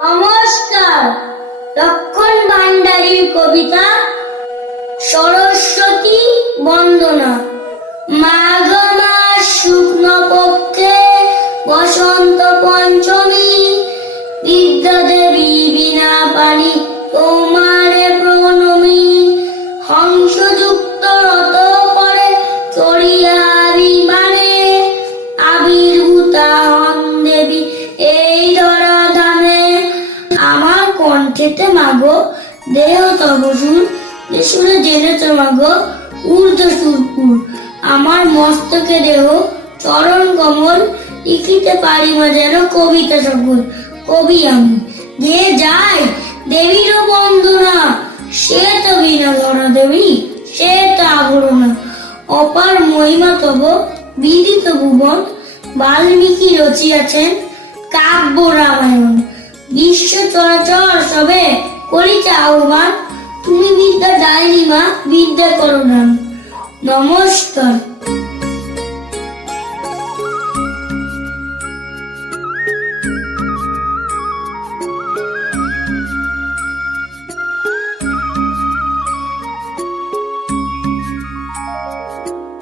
নমস্কার। লক্ষণ ভান্ডারীর কবিতা সরস্বতী বন্দনা। মাঘ মাস শুক্ল পক্ষে বসন্ত পঞ্চমী। বিদ্যা দেবী বিনা পানি তোমারে প্রণমী। হংসযুক্ত রত কণ্ঠেতে মাগো দেহ তব সুর সুরে জেনেছ মাগো ঊর্ধ্ব সুরপুর। আমার মস্তকে দেহ চরণ কমল, লিখিতে পারিব যেন কবিতা সকল, কবি আমি। যে যাই দেবীরও বন্দনা, সে তো বিনা ধরা দেবী, সে তো আবরণা। অপার মহিমা তব বিদিত ভুবন, বাল্মীকি রচিয়াছেন কাব্য রামায়ণ। সবে করিতে আহ্বান তুমি বিদ্যা দায়নি মা বিদ্যা করো নাম নমস্কার।